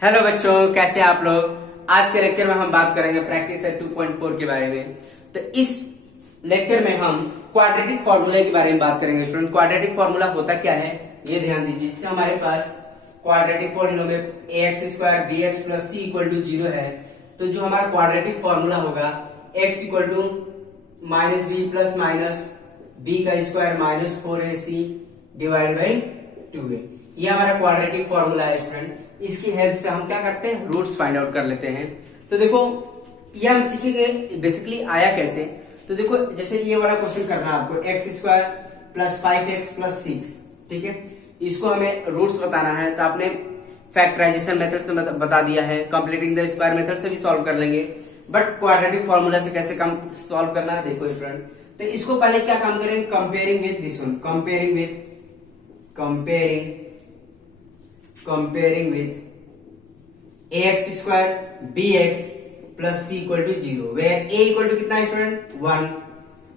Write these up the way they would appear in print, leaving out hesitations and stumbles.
Hello बच्चों, कैसे आप लोग। आज के लेक्चर में हम बात करेंगे प्रैक्टिस सेट 2.4 के बारे में। तो इस लेक्चर में हम क्वाड्रेटिक फॉर्मूला के बारे में बात करेंगे। स्टूडेंट, क्वाड्रेटिक फॉर्मूला होता क्या है ये ध्यान दीजिए। जिससे हमारे पास quadratic polynomial ax square bx plus c equal to 0 है। तो जो हमारा क्वाड्रेटिक फॉर्मूला होगा x equal to minus B plus minus B का square minus 4ac divide by 2a। ये हमारा क्वाड्रेटिक फॉर्मूला है स्टूडेंट। इसकी हेल्प से हम क्या करते हैं, रूट्स फाइंड आउट कर लेते हैं। तो देखो ये हम सीखेंगे बेसिकली आया कैसे। तो देखो जैसे ये वाला क्वेश्चन करना है आपको, x square plus 5x plus 6, ठीक है। इसको हमें रूट्स बताना है। तो आपने फैक्टराइजेशन मेथड से बता दिया है, कंप्लीटिंग द स्क्वायर मेथड से भी सॉल्व कर लेंगे। बट क्वाड्रेटिक फॉर्मूला से कैसे काम सॉल्व करना है देखो स्टूडेंट। तो इसको पहले क्या काम करेंगे, comparing with this one, comparing with ax square bx plus c equal to 0, where a equal to कितना है स्टूडेंट 1,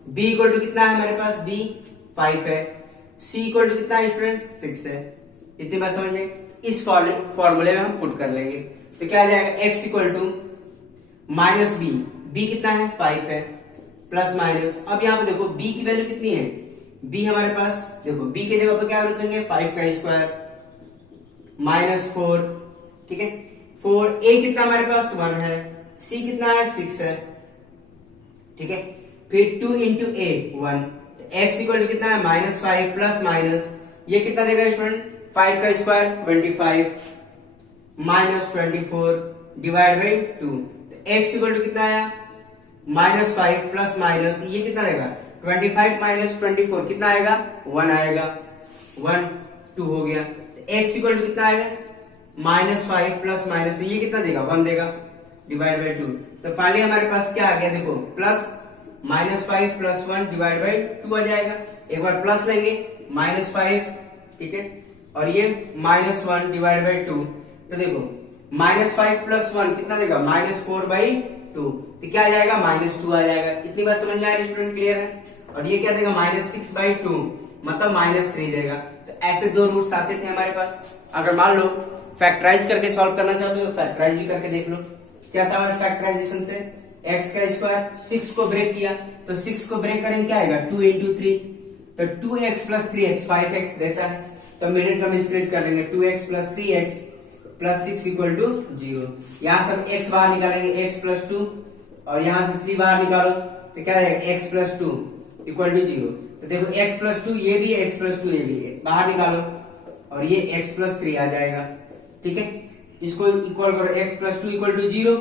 b इक्वल टू कितना है हमारे पास b 5 है, c इक्वल टू कितना है स्टूडेंट 6 है। इतनी बात समझ में। इस फॉर्मूले में हम पुट कर लेंगे। तो क्या आ जाएगा, x equal to minus b कितना है 5 है, प्लस माइनस। अब यहाँ पे देखो b की वैल्यू कितनी है, b हमारे पास देखो b के जगह पे क्या रखेंगे 5 का स्क्वायर माइनस 4, ठीक है। 4 a कितना हमारे पास 1 है, c कितना है 6 है, ठीक है। फिर 2 इंटू a 1, तो x इक्वल टू कितना है माइनस 5 प्लस माइनस ये कितना देगा स्टूडेंट 5 का स्क्वायर 25 माइनस 24 डिवाइड बाई 2। तो x इक्वल टू कितना आया माइनस 5 प्लस माइनस ये कितना देगा 25 माइनस 24 कितना आएगा 1 आएगा, 1 2 हो गया। x इक्वल टू कितना आएगा माइनस 5 प्लस माइनस ये कितना देगा 1 देगा डिवाइड बाई 2। तो फाइनली हमारे पास क्या आ गया देखो plus minus 5 plus 1 divide by 2 आ जाएगा। एक बार प्लस लेंगे माइनस 5, ठीक है, और ये माइनस 1 डिवाइड बाई 2। तो देखो माइनस 5 प्लस 1 कितना देगा माइनस 4 बाई 2, तो क्या आ जाएगा माइनस 2 आ जाएगा। इतनी बात समझ में आ रही स्टूडेंट, क्लियर है। और ये क्या देगा माइनस 6 बाई 2 मतलब माइनस 3 देगा। तो ऐसे दो रूट्स आते थे हमारे पास। अगर मान लो फैक्टराइज करके सॉल्व करना चाहते हो तो फैक्टराइज भी करके देख लो। क्या था हमारे फैक्टराइजेशन से, x का स्क्वायर 6 को ब्रेक किया तो 6 को ब्रेक करेंगे क्या आएगा 2 इंटू 3, तो 2x प्लस 3x 5x देता है। तो मिनट में स्प्लिट कर लेंगे 2x plus 3x plus 6 equal to 0। यहाँ से हम x बाहर निकालेंगे x प्लस 2 और यहाँ से 3 बाहर निकालो तो क्या आएगा x प्लस 2 इक्वल टू 0। तो देखो x प्लस 2 ये भी है, x प्लस 2 ये भी है, बाहर निकालो और ये x प्लस 3 आ जाएगा, ठीक है। इसको इक्वल करो x plus 2 equal to 0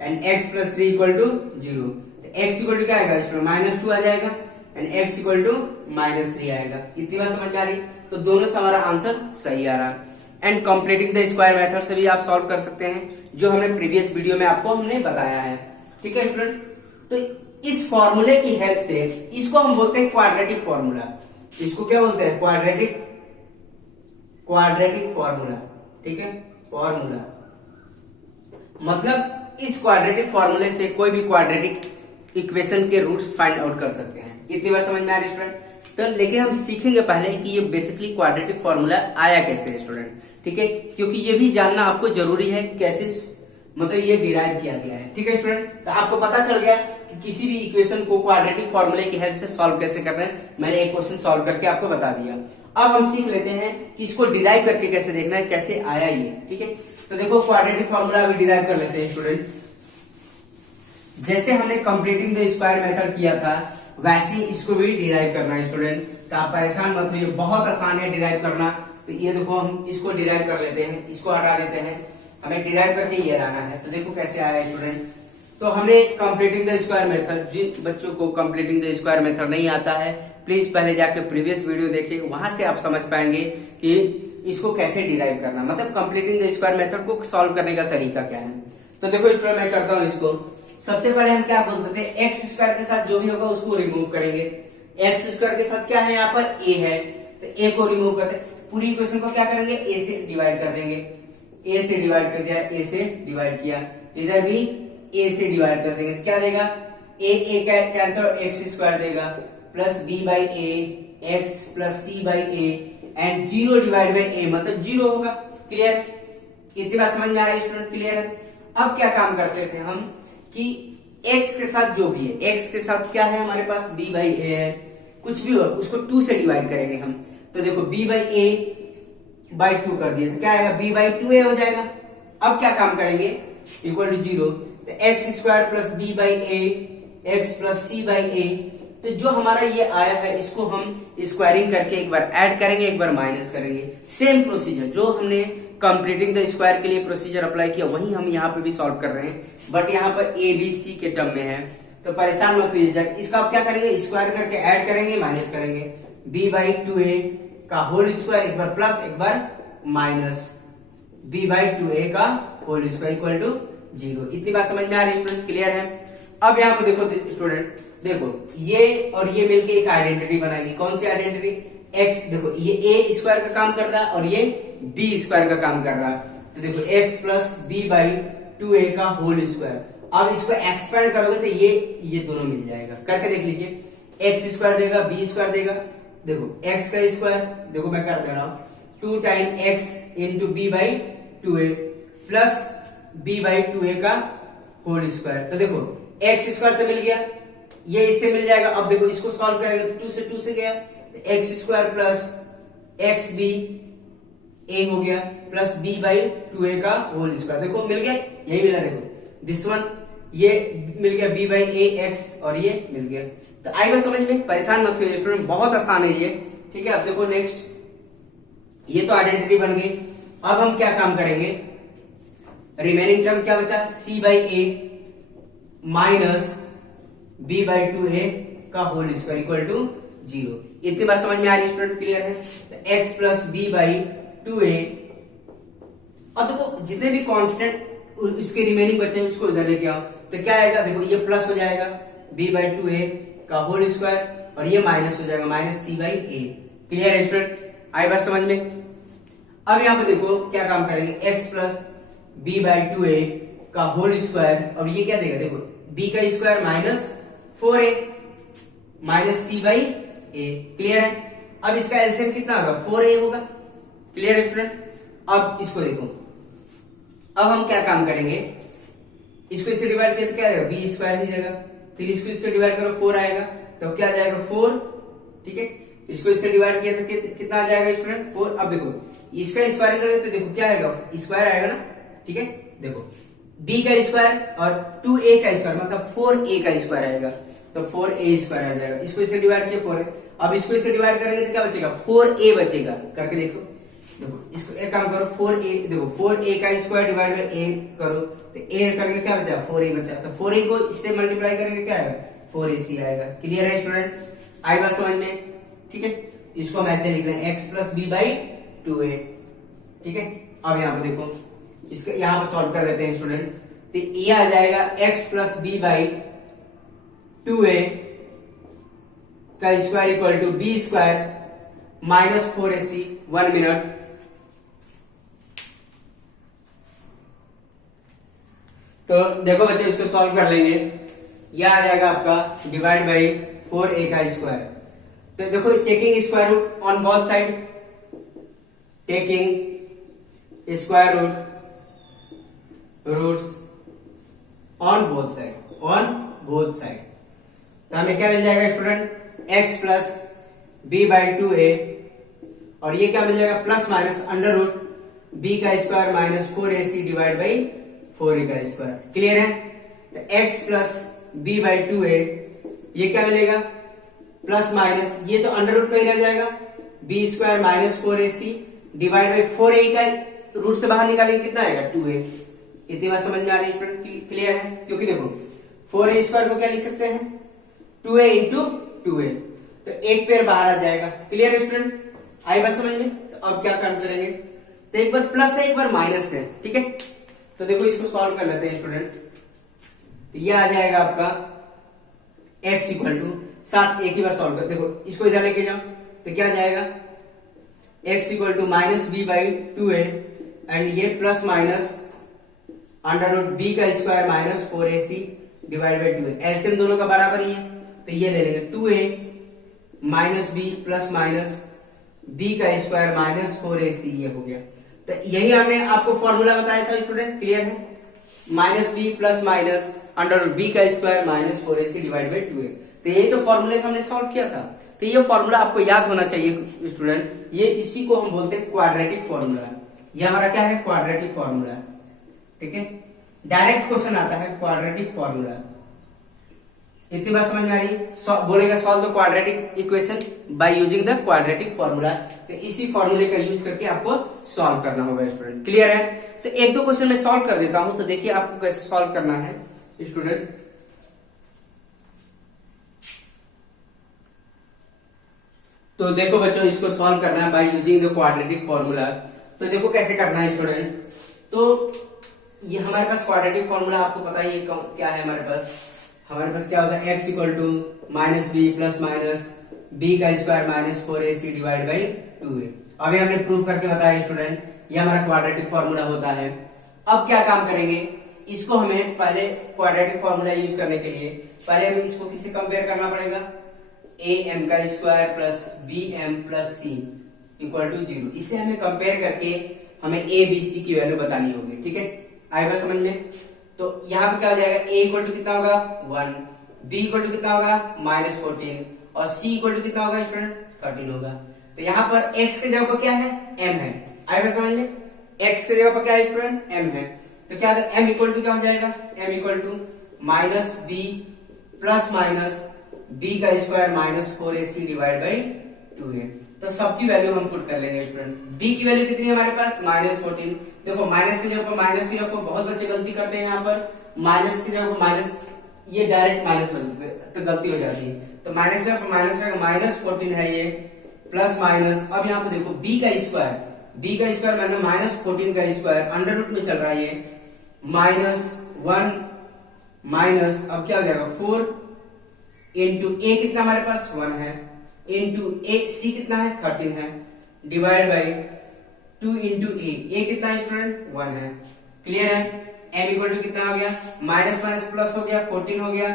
and x plus 3 equal to 0। तो x इक्वल टू क्या आएगा इसमें माइनस 2 आ जाएगा and x equal to minus 3 आएगा। इतनी बात समझ आ रही। तो दोनों से हमारा आंसर सही आ रहा। And completing the square method से भी आप सॉल्व कर सकते हैं, जो हमने प्रीवियस वीडियो में आपको हमने बताया है, ठीक है स्टूडेंट। तो इस फॉर्मूले की हेल्प से इसको हम बोलते हैं क्वाड्रेटिक फॉर्मूला। इसको क्या बोलते हैं क्वाड्रेटिक फॉर्मूला, ठीक है। फॉर्मूला मतलब इस क्वाड्रेटिक फॉर्मूले से कोई भी क्वाड्रेटिक इक्वेशन के रूट्स फाइंड आउट कर सकते हैं। इतनी बात समझ में आ रही स्टूडेंट। तो लेकिन हम सीखेंगे पहले कि ये बेसिकली क्वाड्रेटिक फॉर्मूला आया कैसे है स्टूडेंट, ठीक है, क्योंकि ये भी जानना आपको जरूरी है कैसे मतलब ये डिराइव किया गया है, ठीक है स्टूडेंट। तो आपको पता चल गया कि किसी भी इक्वेशन को क्वाड्रेटिक फॉर्मूले की हेल्प से सॉल्व कैसे करना है। मैंने एक क्वेश्चन सॉल्व करके आपको बता दिया। अब हम सीख लेते हैं कि इसको डिराइव करके कैसे देखना है, कैसे आया ये, ठीक है। तो देखो क्वाड्रेटिक फॉर्मूला अभी डिराइव कर लेते हैं स्टूडेंट। जैसे हमने कंप्लीटिंग द स्क्वायर मेथड किया था वैसे ही इसको भी डिराइव करना है स्टूडेंट। तो आप परेशान मत होइए, बहुत आसान है डिराइव करना। तो ये देखो हम इसको डिराइव कर लेते हैं, इसको हटा देते हैं, हमें डिराइव करके ये लाना है। तो देखो कैसे आया स्टूडेंट। तो हमने कंप्लीटिंग द स्क्वायर मेथड, जिन बच्चों को कंप्लीटिंग द स्क्वायर मेथड नहीं आता है प्लीज पहले जाके प्रीवियस वीडियो देखें, वहां से आप समझ पाएंगे कि इसको कैसे डिराइव करना, मतलब कंप्लीटिंग द स्क्वायर मेथड को सॉल्व करने का तरीका क्या है। तो देखो स्टूडेंट मैं करता हूँ इसको। सबसे पहले हम क्या बोलते थे, एक्स स्क्वायर के साथ जो भी होगा उसको रिमूव करेंगे। एक्स स्क्वायर के साथ क्या है यहाँ पर a है, तो a को रिमूव करते पूरी इक्वेशन को क्या करेंगे a से डिवाइड कर देंगे। a से डिवाइड कर दिया, a से डिवाइड किया, इधर भी a से डिवाइड कर देंगे तो क्या देगा a कैंसिल एक्स स्क्वायर देगा plus b by a x plus c by a and 0 divide by a मतलब 0 होगा, क्लियर। इतनी बात समझ में आ रही है स्टूडेंट, क्लियर है। अब क्या काम करते थे हम कि x के साथ जो भी है, x के साथ क्या है हमारे पास b बाई ए है, कुछ भी हो उसको 2 से डिवाइड करेंगे हम। तो देखो b बाई ए बाई 2 कर दिया तो क्या आएगा, b बाई 2a हो जाएगा। अब क्या काम करेंगे, इक्वल टू 0, तो X square plus B by A X plus C by A. तो जो हमारा ये आया है इसको हम स्क्वायरिंग करके एक बार ऐड करेंगे, एक बार माइनस करेंगे। सेम प्रोसीजर जो हमने कंप्लीटिंग द स्क्वायर के लिए प्रोसीजर अप्लाई किया वही हम यहाँ पे भी सॉल्व कर रहे हैं, बट यहाँ पर ए बी सी के टर्म में है, तो परेशान मत होइए। इसका आप क्या करेंगे, स्क्वायर करके ऐड करेंगे, माइनस करेंगे। बी बाई 2a का होल स्क्वायर, एक बार प्लस एक बार माइनस, b बाई 2a का होल स्क्वायर इक्वल टू 0। इतनी बात समझ में आ रही है स्टूडेंट, क्लियर है। अब यहाँ पे देखो स्टूडेंट, देखो ये और ये मिलके एक आइडेंटिटी बनाएगी। कौन सी आइडेंटिटी, x, देखो ये a स्क्वायर का काम कर रहा है और ये b स्क्वायर का काम कर रहा है। तो देखो x plus B by 2a का होल स्क्वायर। अब इसको एक्सपेंड करोगे तो ये दोनों मिल जाएगा, करके देख लीजिए। x स्क्वायर देगा, b स्क्वायर देगा, देखो x का स्क्वायर, देखो मैं कर दे रहा हूं 2 time x into b by 2a plus b by 2a का होल स्क्वायर। तो देखो x स्क्वायर तो मिल गया, ये इससे मिल जाएगा। अब देखो इसको सॉल्व करेंगे तो 2 से गया, X square plus X B A हो गया प्लस b बाई 2a का होल स्क्वायर। देखो मिल गया, यही मिला, देखो दिस वन, ये मिल गया b बाई ए एक्स और ये मिल गया। तो आई बात समझ में, परेशान मत होइए स्टूडेंट, बहुत आसान है ये, ठीक है। अब देखो नेक्स्ट, ये तो आइडेंटिटी बन गई। अब हम क्या काम करेंगे, रिमेनिंग टर्म क्या बचा, c by A minus b by 2a का होल स्क्वायर इक्वल टू 0। इतनी बात समझ में आ रही है स्टूडेंट, क्लियर है। तो x plus B by 2a, अब देखो जितने भी कांस्टेंट इसके रिमेनिंग बचे हैं उसको इधर लेके आओ, तो क्या आएगा, देखो ये प्लस हो जाएगा b बाई 2a का होल स्क्वायर और ये माइनस हो जाएगा minus c by a। Clear है स्टूडेंट, आई बात समझ में। अब यहाँ पे देखो क्या काम करेंगे, x plus B by 2a का होल स्क्वायर और ये क्या देगा, देखो b का square minus 4a minus c by a। Clear है। अब इसका एलसीएम कितना होगा, 4a होगा। क्लियर है स्टूडेंट। अब इसको देखो, अब हम क्या काम करेंगे, इसको इससे डिवाइड किया तो क्या आएगा, बी स्क्वायर ही जाएगा, फिर इसको इससे डिवाइड करो 4 आएगा, तो क्या आ जाएगा 4, ठीक है। इसको इससे डिवाइड किया तो कितना आ जाएगा स्टूडेंट, 4। अब देखो इसका स्क्वायर करेंगे तो देखो क्या आएगा, स्क्वायर आएगा ना, ठीक है। देखो b का स्क्वायर और 2a का स्क्वायर मतलब 4a का स्क्वायर आएगा, तो 4a स्क्वायर आ जाएगा। इसको इससे डिवाइड किया 4a, अब इसको इससे डिवाइड करेंगे तो क्या बचेगा, 4a बचेगा। करके देखो, देखो इसको एक काम करो, 4a, देखो 4a का स्क्वायर डिवाइड बाय a करो तो a करके क्या बचा, 4a बचा, तो 4a को इससे मल्टीप्लाई करेंगे क्या आएगा, 4ac आएगा। क्लियर है स्टूडेंट, आई बात समझ में, ठीक है। इसको हम ऐसे लिख रहे हैं x plus B by 2a, ठीक है। अब यहाँ पे देखो, इसको यहाँ पे सॉल्व कर लेते हैं स्टूडेंट, तो ये आ जाएगा x plus B by 2a का square equal to b square minus 4ac। 1 minute, तो देखो बच्चों इसको सॉल्व कर लेंगे, यह आ जाएगा आपका डिवाइड बाई 4a का स्क्वायर। तो देखो taking square root on both side, taking square roots on both side, तो हमें क्या मिल जाएगा student, x plus B by 2a और ये क्या मिल जाएगा, plus minus under root b का square minus 4ac divide by 4a का स्क्वायर। क्लियर है। तो x plus B by 2a, ये क्या मिलेगा, प्लस माइनस, ये तो अंडर रूट में ही रह जाएगा, b square minus 4ac divide by 4a का रूट से बाहर निकालेंगे कितना आएगा, 2a। इतनी बात समझ में आ रही है स्टूडेंट, क्लियर है। क्योंकि देखो 4a स्क्वायर को क्या लिख सकते हैं, 2a इंटू 2a, तो एक पेयर बाहर आ जाएगा। क्लियर है स्टूडेंट, आई बात समझ में। तो अब क्या काम करेंगे, तो एक बार प्लस है एक बार माइनस है, ठीक है। तो देखो इसको सॉल्व कर लेते हैं स्टूडेंट, तो ये आ जाएगा आपका x इक्वल टू, साथ एक ही बार सॉल्व कर, देखो इसको इधर लेके जाओ तो क्या जाएगा, x equal to minus b by 2a and ये plus minus under root b का square minus 4ac divide by 2a। LCM दोनों का बराबर ही है, तो ये ले लेंगे 2a minus b plus minus b का स्क्वायर माइनस 4ac, ये हो गया। तो यही हमने आपको फॉर्मूला बताया था स्टूडेंट, क्लियर है? Minus B plus minus under b का square minus 4ac divide by 2a। तो यही तो फॉर्मूले से हमने सॉल्व किया था। तो ये फॉर्मूला आपको याद होना चाहिए स्टूडेंट, ये इसी को हम बोलते हैं क्वाड्रेटिक फॉर्मूला। ये हमारा क्या है? क्वाड्रेटिक फॉर्मूला, ठीक है? डायरेक्ट क्वेश्चन आता है क्वाड्रेटिक फॉर्मूला। इतनी बात समझ में आ रही? बोलेगा solve the quadratic equation by using the quadratic formula. तो इसी फॉर्मूले का यूज करके आपको सॉल्व करना होगा स्टूडेंट, क्लियर है? तो एक दो क्वेश्चन मैं सॉल्व कर देता हूं, तो देखिए आपको कैसे सॉल्व करना है स्टूडेंट। तो देखो बच्चों, इसको सॉल्व करना है by using the quadratic formula. तो देखो कैसे करना है स्टूडेंट। तो ये हमारे पास क्वाड्रेटिक फॉर्मूला आपको पता ही है क्या है। हमारे पास क्या होता है? x equal to minus B plus minus B का square minus 4ac divide by 2a। अभी हमने प्रूव करके बताया स्टूडेंट, ये हमारा क्वाड्रेटिक फॉर्मूला होता है। अब क्या काम करेंगे, इसको हमें पहले क्वाड्रेटिक फॉर्मूला यूज करने के लिए पहले हमें इसको किससे कंपेयर करना पड़ेगा? am का square plus bm plus c equal to 0। इसे हमें कंपेयर करके हमें a b c की वैल्यू बतानी होगी, ठीक है? आएगा समझ में? तो यहाँ पे क्या हो जाएगा? a इक्वल टू कितना होगा? 1, b इक्वल टू कितना होगा? -14 और c इक्वल टू कितना होगा स्टूडेंट? 13 होगा। तो यहाँ पर x के जगह पर क्या है? m है। आएगा समझ में? x के जगह पर क्या है स्टूडेंट? m है। तो क्या है? m इक्वल टू क्या हो जाएगा? m equal to minus B plus minus B का square minus 4ac divide by 2a। तो सबकी वैल्यू हम पुट कर लेंगे स्टूडेंट। b की वैल्यू कितनी है हमारे पास? -14। देखो माइनस की जगह पर माइनस ही रखो, बहुत बच्चे गलती करते हैं यहाँ पर। माइनस की जगह पर माइनस, ये डायरेक्ट माइनस तो गलती हो जाती है। तो माइनस की जगह पर माइनस रहेगा, -14 है ये प्लस माइनस। अब यहाँ पे देखो b का स्क्वायर मैंने -14 का स्क्वायर अंडर रूट में चल रहा है ये, -1 माइनस अब क्या हो जाएगा? 4 इंटू a कितना हमारे पास? 1 है, इंटू c कितना है? 13 है, डिवाइड बाई 2 इंटू a कितना है स्टूडेंट? 1 है, क्लियर है? m इक्वल टू कितना हो गया? माइनस माइनस प्लस हो गया, 14 हो गया,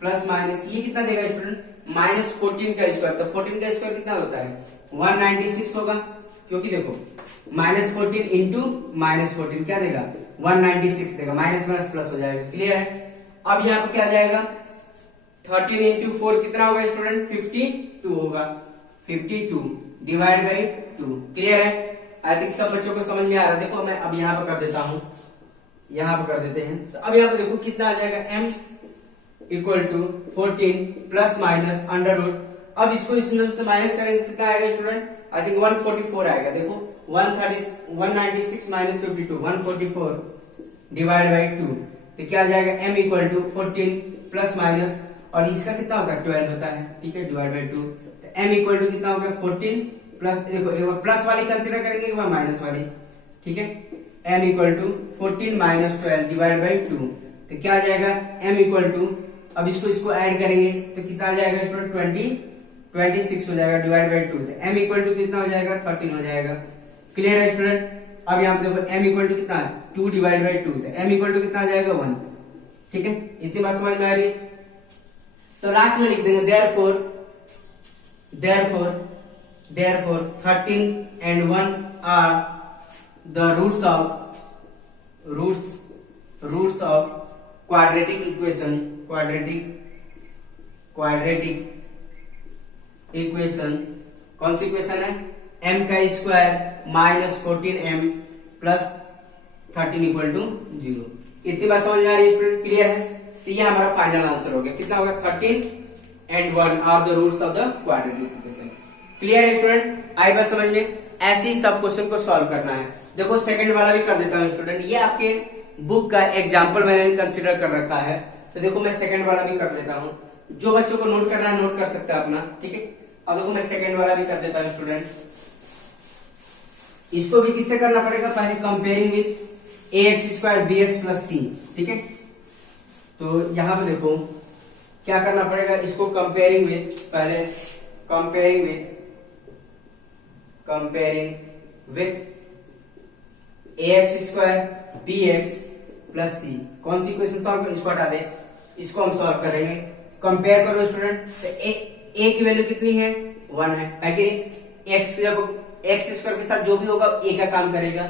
प्लस माइनस ये कितना देगा स्टूडेंट? -14 का स्क्वायर। तो 14 का स्क्वायर कितना होता है? 196 होगा, क्योंकि देखो -14 इंटू -14 क्या देगा? 196 देगा, माइनस माइनस प्लस हो जाएगा, क्लियर है? अब यहाँ पे क्या आ जाएगा? 13 इंटू 4 कितना होगा स्टूडेंट? 52 होगा, 52 डिवाइड बाई 2, क्लियर है? आई थिंक सब बच्चों को समझ में आ रहा है। देखो मैं अब यहाँ पे कर देता हूँ, यहाँ पे कर देते हैं। तो अब यहाँ पे देखो कितना आ जाएगा? m equal to 14 plus minus under root. अब इसको इस नंबर से माइनस करेंगे कितना आएगा स्टूडेंट? आई थिंक 144 आएगा। देखो 196 माइनस 52 144 डिवाइड बाई 2। तो क्या आ जाएगा? m equal to 14 plus minus, और इसका कितना होता है? 12 होता है, ठीक है, डिवाइड बाई 2। तो m इक्वल टू कितना हो गया? 14 प्लस, देखो एक बार प्लस वाली कंसीडर करेंगे, एक बार माइनस वाली, ठीक है? m equal to 14 minus 12 divide by 2। तो क्या आ जाएगा? m इक्वल टू, अब इसको ऐड करेंगे तो कितना आ जाएगा स्टूडेंट? 26 हो जाएगा, डिवाइड बाई 2। तो m इक्वल टू कितना हो जाएगा? 13 हो जाएगा, क्लियर है स्टूडेंट? अब यहाँ पे देखो m इक्वल टू कितना है? 2 डिवाइड बाई 2। तो m इक्वल टू कितना आ जाएगा? 1, ठीक है? इतनी बात समझ में आ रही? तो लास्ट में लिख देंगे therefore 13 and 1 are the roots of quadratic equation कौन सी इक्वेशन है? m का square minus 14m plus 13 equal to 0। इतनी बात समझ में आ रही है स्टूडेंट, क्लियर है? तो ये हमारा फाइनल आंसर हो गया। कितना होगा? 13 and 1 are the roots of the quadratic equation। Clear है स्टूडेंट? आई बात समझ में? ऐसे ही सब क्वेश्चन को सॉल्व करना है। देखो सेकंड वाला भी कर देता हूँ स्टूडेंट, ये आपके बुक का एग्जाम्पल मैंने कंसिडर कर रखा है। तो देखो मैं सेकंड वाला भी कर देता हूँ, जो बच्चों को नोट करना है नोट कर सकता है अपना, ठीक है? अब देखो मैं सेकंड वाला भी कर देता हूँ स्टूडेंट। इसको भी किससे करना पड़ेगा? पहले comparing with ax square bx plus c, ठीक है? तो यहां पे देखो क्या करना पड़ेगा, इसको comparing with ax square bx plus c। कौन सी इक्वेशन सॉल्व कर? इसको हटा दे, इसको हम सॉल्व करेंगे। कंपेयर करो स्टूडेंट, तो a की वैल्यू कितनी है? 1 है कि x जब x स्क्वायर के साथ जो भी होगा a का काम करेगा।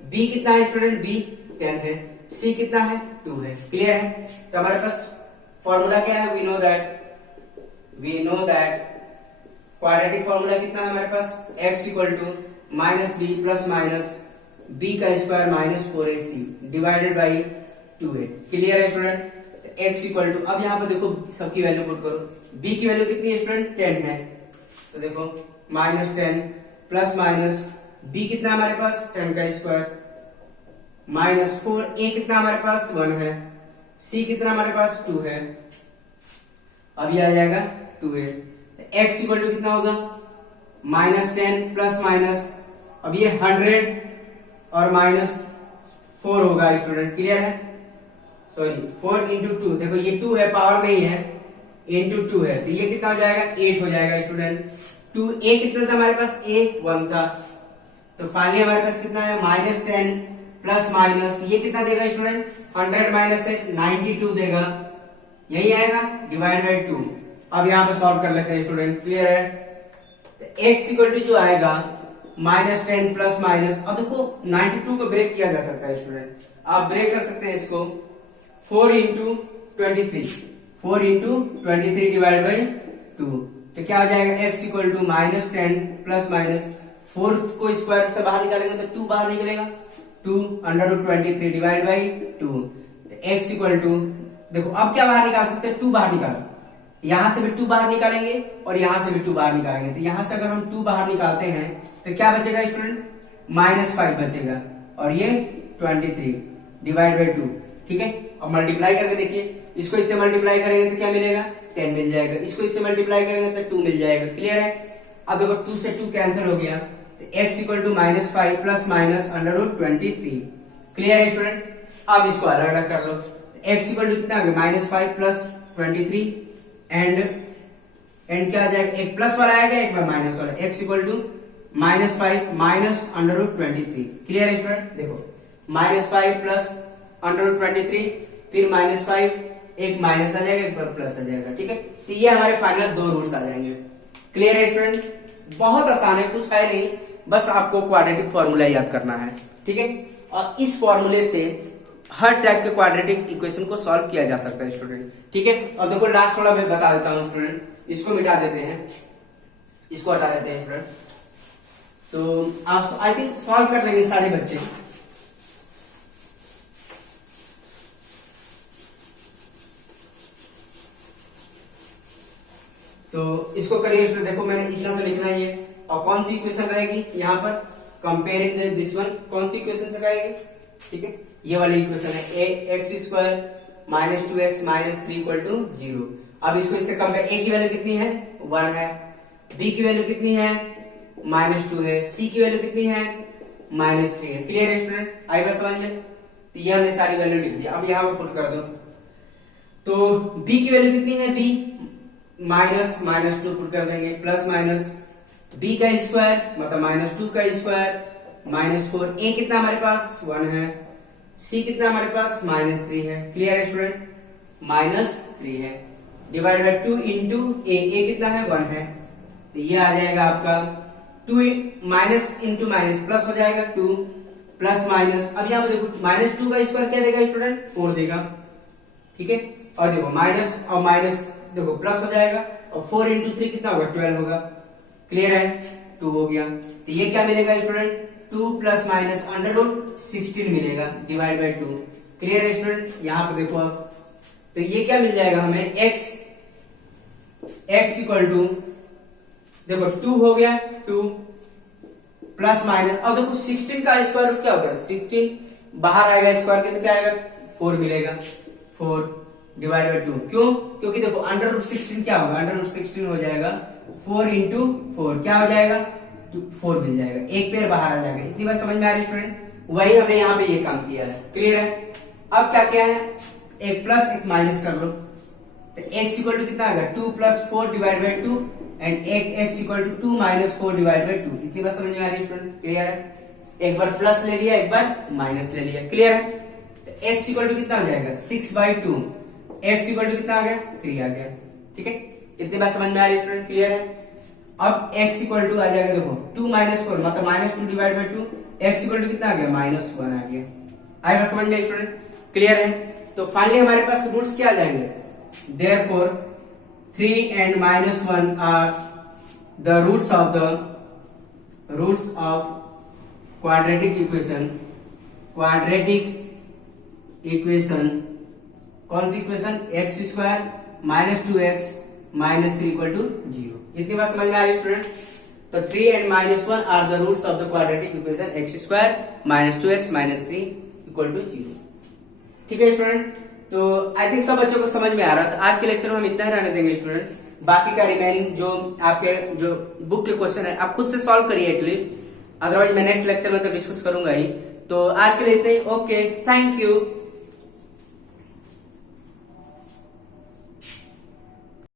बी कितना है स्टूडेंट, बी 10 है, सी कितना है 2 है। क्लियर है? तो हमारे पास फॉर्मूला क्या है, we know that quadratic formula कितना है हमारे पास, x equal to minus B plus minus B का square minus 4ac divided by 2a। Clear है स्टूडेंट? तो x इक्वल टू, अब यहाँ पर देखो सबकी वैल्यू पुट करो, b की वैल्यू कितनी है स्टूडेंट 10 है, तो देखो माइनस 10 प्लस माइनस b कितना हमारे पास 10 का स्क्वायर माइनस 4, a कितना हमारे पास 1 है, c कितना हमारे पास 2 है, अब ये आ जाएगा 2a। तो x इक्वल टू कितना होगा माइनस 10 प्लस माइनस, अब ये 100 और माइनस 4 होगा स्टूडेंट। क्लियर है? सॉरी 4 इंटू 2, देखो ये 2 है, पावर नहीं है, इंटू 2 है, तो ये कितना हो जाएगा 8 हो जाएगा स्टूडेंट। 2a कितना था हमारे पास, a 1 था, तो फाइनली हमारे पास कितना है माइनस 10 प्लस माइनस ये कितना देगा स्टूडेंट, 100 माइनस से 92 देगा, यही आएगा डिवाइड बाई 2। अब यहाँ पे सॉल्व कर लेते हैं स्टूडेंट। क्लियर है? तो x इक्वल टू जो आएगा माइनस 10 प्लस माइनस, अब देखो 92 को ब्रेक किया जा सकता है स्टूडेंट, आप ब्रेक कर सकते हैं इसको 4 इंटू 23 डिवाइड बाई 2, तो क्या हो जाएगा x equal to minus 10 plus minus 4 को स्क्वायर से बाहर निकालेंगे तो 2 बाहर निकलेगा, 2 अंडर रूट 23 डिवाइड बाई 2, तो x इक्वल टू, देखो अब क्या बाहर निकाल सकते हैं, 2 बाहर निकालो, यहां से भी 2 बाहर निकालेंगे और यहां से भी 2 बाहर निकालेंगे, तो यहां से अगर हम 2 बाहर निकालते हैं तो क्या बचेगा स्टूडेंट, माइनस 5 बचेगा, और ये 23 डिवाइड बाई 2। ठीक है? अब मल्टीप्लाई करके देखिए, इसको इससे मल्टीप्लाई करेंगे तो क्या मिलेगा 10 मिल जाएगा, इसको इससे मल्टीप्लाई करेंगे तो 2 मिल जाएगा। क्लियर है? अब देखो 2 से 2 कैंसिल हो गया, तो x equal to minus 5 plus minus under root 23। Clear है स्टूडेंट? अब इसको अलग अलग कर लो, तो x इक्वल टू कितना आ गया माइनस 5 प्लस 23 एंड क्या आ जाएगा, एक प्लस वाला आएगा एक बार माइनस वाला, x equal to minus 5 minus under root 23। Clear है स्टूडेंट? देखो माइनस 5 प्लस अंडर रूट 23 फिर माइनस 5, एक माइनस आ जाएगा एक बार प्लस आ जाएगा। ठीक है? तो ये हमारे फाइनल 2 रूट्स आ जाएंगे। क्लियर है स्टूडेंट? बहुत आसान है, कुछ है नहीं, बस आपको क्वाड्रेटिक फॉर्मूला याद करना है। ठीक है? और इस फॉर्मूले से हर टाइप के क्वाड्रेटिक इक्वेशन को सॉल्व किया जा सकता है स्टूडेंट। ठीक है? और देखो लास्ट वाला मैं बता देता हूं स्टूडेंट, इसको मिटा देते हैं, इसको हटा देते हैं स्टूडेंट, तो आप आई थिंक सॉल्व कर लेंगे सारे बच्चे। तो इसको करिए स्टूडेंट, देखो मैंने इतना तो लिखना ही है, और कौन सी इक्वेशन रहेगी यहाँ पर, कंपेयरिंग दिस वन, कौन सी इक्वेशन से करेंगे। ठीक है? ये वाली इक्वेशन है x square minus 2x minus 3 equal to 0। अब इसको इससे कंपेयर, a की वैल्यू कितनी है 1 है, b की वैल्यू कितनी है माइनस 2 है, c की वैल्यू कितनी है माइनस 3 है। क्लियर है स्टूडेंट? आई बात समझ में? तो ये हमने सारी वैल्यू लिख दी, अब यहाँ पर पुट कर दो, तो b की वैल्यू कितनी है, b माइनस 2 पुट कर देंगे, प्लस माइनस b का स्क्वायर मतलब माइनस 2 का स्क्वायर माइनस 4, a कितना हमारे पास 1 है, c कितना हमारे पास माइनस 3 है। क्लियर है स्टूडेंट? माइनस 3 है, डिवाइड बाय 2 इंटू a कितना है 1 है, तो ये आ जाएगा आपका 2 माइनस इंटू माइनस प्लस हो जाएगा 2 प्लस माइनस, अब यहाँ पे देखो माइनस 2 का स्क्वायर क्या देगा स्टूडेंट 4 देगा। ठीक है? और देखो माइनस और माइनस देखो प्लस हो जाएगा, और 4 इंटू 3 कितना होगा 12 होगा। क्लियर है? 2 हो गया, तो ये क्या मिलेगा student 2 plus minus under root 16 मिलेगा डिवाइड बाई 2। क्लियर है स्टूडेंट? यहाँ पे देखो आप, तो ये क्या मिल जाएगा हमें x इक्वल टू देखो 2 हो गया 2 प्लस माइनस, अब देखो 16 का स्क्वायर रूट क्या होगा 16 बाहर आएगा स्क्वायर के तो क्या आएगा 4 मिलेगा, 4 डिवाइड बाई 2। क्यों? क्योंकि देखो अंडर रूट 16 क्या होगा, अंडर रूट 16 हो जाएगा 4 इंटू 4 क्या हो जाएगा 4 मिल जाएगा, एक पेड़ बाहर आ जाएगा। इतनी बात समझ में आ रही स्टूडेंट? वही हमने यहाँ पे ये काम किया है। क्लियर है? अब क्या किया है, एक प्लस एक माइनस कर लो, तो x इक्वल टू कितना आएगा 2 plus 4 divide by 2 and x equal to 2 minus 4 divide by 2। इतनी बात समझ में आ रही है स्टूडेंट? क्लियर है? एक बार प्लस ले लिया एक बार माइनस ले लिया। क्लियर है? तो x इक्वल टू कितना आ जाएगा 6 बाई 2, x इक्वल टू कितना आ गया 3 आ गया। ठीक है? इतनी बात समझ में आ रही है स्टूडेंट? क्लियर है? अब x इक्वल टू आ जाएगा, देखो 2 माइनस 4 मतलब -2 divide by 2, x equal to कितना आ गया -1 आ गया। आएगा समझ में स्टूडेंट? क्लियर है? तो फाइनली हमारे पास रूट्स क्या आ जाएंगे, therefore 3 and -1 are the roots of quadratic equation कौन सी equation, x square -2x -3 equal to 0। इतनी बात समझ में आ रही है स्टूडेंट? तो 3 and -1 are the roots of the quadratic equation x square -2x -3 equal to 0। ठीक है स्टूडेंट? तो आई थिंक सब बच्चों को समझ में आ रहा था। आज के लेक्चर में हम इतना ही रहने देंगे स्टूडेंट। बाकी का रिमेनिंग जो आपके जो बुक के क्वेश्चन है आप खुद से सॉल्व करिए एटलीस्ट, अदरवाइज मैं नेक्स्ट लेक्चर में तो डिस्कस करूंगा ही। तो आज के लिए इतना ही। Okay, thank you.